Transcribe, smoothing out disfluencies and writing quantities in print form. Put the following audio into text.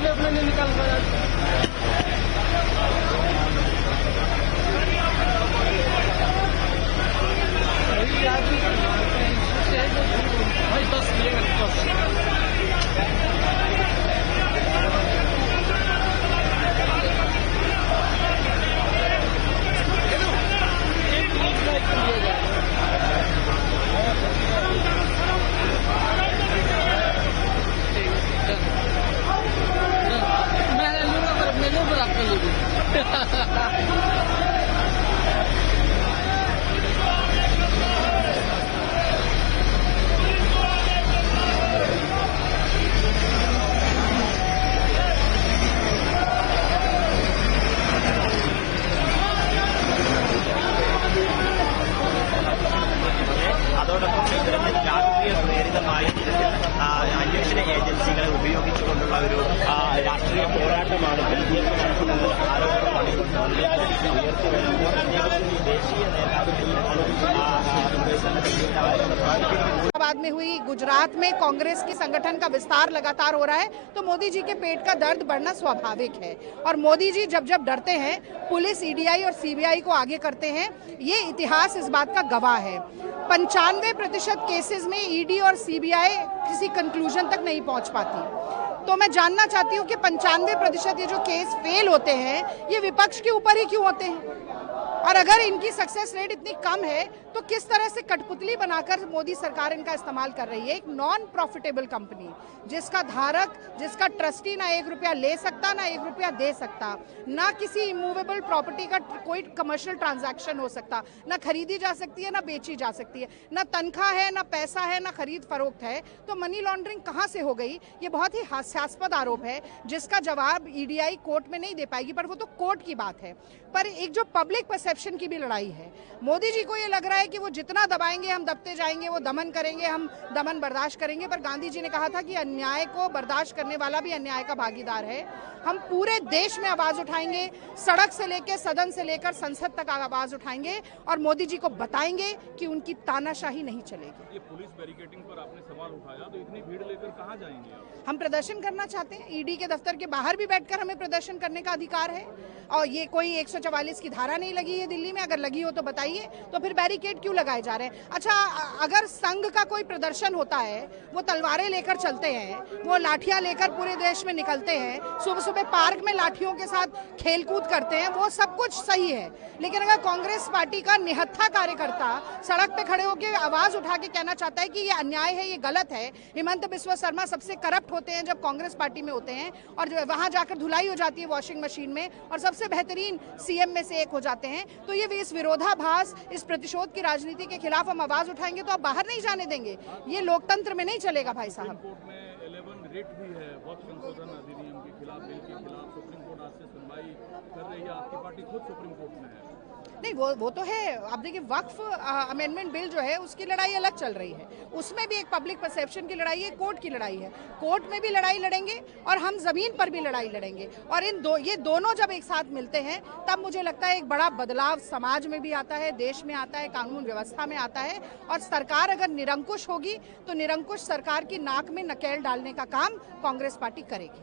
में अपने नहीं निकाल पाया। भाई 10 അതോടൊപ്പം ഇത്തരത്തിൽ രാഷ്ട്രീയ പ്രേരിതമായ അന്വേഷണ ഏജൻസികളെ ഉപയോഗിച്ചുകൊണ്ടുള്ള ഒരു രാഷ്ട്രീയ പോരാട്ടമാണ് ബിജെപി നടത്തുന്നത് ആരോപണമാണ് ഉയർത്തി വരുമ്പോൾ ദേശീയ बाद में हुई गुजरात में कांग्रेस के संगठन का विस्तार लगातार हो रहा है, तो मोदी जी के पेट का दर्द बढ़ना स्वाभाविक है। और मोदी जी जब जब डरते हैं, पुलिस ईडीआई और सीबीआई को आगे करते हैं। ये इतिहास इस बात का गवाह है। 95% केसेस में ईडी और सीबीआई किसी कंक्लूजन तक नहीं पहुंच पाती। तो मैं जानना चाहती हूँ कि 95% ये जो केस फेल होते हैं, ये विपक्ष के ऊपर ही क्यों होते हैं? और अगर इनकी सक्सेस रेट इतनी कम है, तो किस तरह से कठपुतली बनाकर मोदी सरकार इनका इस्तेमाल कर रही है। एक नॉन प्रॉफिटेबल कंपनी जिसका धारक, जिसका ट्रस्टी ना 1 रुपया ले सकता, ना 1 रुपया दे सकता, ना किसी इमूवेबल प्रॉपर्टी का कोई कमर्शियल ट्रांजैक्शन हो सकता, ना खरीदी जा सकती है, ना बेची जा सकती है, ना तनख्वाह है, ना पैसा है, ना खरीद फरोख्त है, तो मनी लॉन्ड्रिंग कहाँ से हो गई? ये बहुत ही हास्यास्पद आरोप है, जिसका जवाब ईडीआई कोर्ट में नहीं दे पाएगी। पर वो तो कोर्ट की बात है। पर एक जो पब्लिक परसेप्शन की भी लड़ाई है, मोदी जी को ये लग रहा है कि वो जितना दबाएंगे हम दबते जाएंगे, वो दमन करेंगे हम दमन बर्दाश्त करेंगे। पर गांधी जी ने कहा था कि अन्याय को बर्दाश्त करने वाला भी अन्याय का भागीदार है। हम पूरे देश में आवाज उठाएंगे, सड़क से लेकर सदन से लेकर संसद तक आवाज उठाएंगे और मोदी जी को बताएंगे कि उनकी तानाशाही नहीं चलेगी। ये पुलिस बैरिकेडिंग पर आपने सवाल उठाया, तो इतनी भीड़ लेकर कहाँ जाएंगे आप? हम प्रदर्शन करना चाहते हैं। ईडी के दफ्तर के बाहर भी बैठकर हमें प्रदर्शन करने का अधिकार है। और ये कोई 144 की धारा नहीं लगी है दिल्ली में। अगर लगी हो तो बताइए, तो फिर बैरिकेड क्यों लगाए जा रहे हैं? अच्छा, अगर संघ का कोई प्रदर्शन होता है, वो तलवारें लेकर चलते हैं, वो लाठियां लेकर पूरे देश में निकलते हैं, सुबह सुबह पार्क में लाठियों के साथ खेलकूद करते हैं, वो सब कुछ सही है। लेकिन अगर कांग्रेस पार्टी का निहत्था कार्यकर्ता सड़क पे खड़े होकर आवाज उठा के कहना चाहता है कि ये अन्याय है, ये गलत है, हेमंत बिस्वा शर्मा सबसे करप्ट होते हैं जब कांग्रेस पार्टी में होते हैं, और वहां जाकर धुलाई हो जाती है वॉशिंग मशीन में, और सबसे बेहतरीन सीएम में से एक हो जाते हैं, तो ये इस विरोधाभास, इस प्रतिशोध की राजनीति के खिलाफ हम आवाज उठाएंगे तो आप बाहर नहीं जाने देंगे। ये लोकतंत्र में नहीं चलेगा भाई साहब। कोर्ट में 11 रेट भी है वक्त संशोधन अधिनियम के खिलाफ, बिल के खिलाफ सुप्रीम कोर्ट आज से सुनवाई कर रही है। आपकी पार्टी खुद सुप्रीम कोर्ट में है। नहीं, वो तो है। अब देखिए, वक्फ अमेंडमेंट बिल जो है उसकी लड़ाई अलग चल रही है। उसमें भी एक पब्लिक परसेप्शन की लड़ाई है, कोर्ट की लड़ाई है। कोर्ट में भी लड़ाई लड़ेंगे और हम जमीन पर भी लड़ाई लड़ेंगे। और ये दोनों जब एक साथ मिलते हैं, तब मुझे लगता है एक बड़ा बदलाव समाज में भी आता है, देश में आता है, कानून व्यवस्था में आता है। और सरकार अगर निरंकुश होगी, तो निरंकुश सरकार की नाक में नकेल डालने का काम कांग्रेस पार्टी करेगी।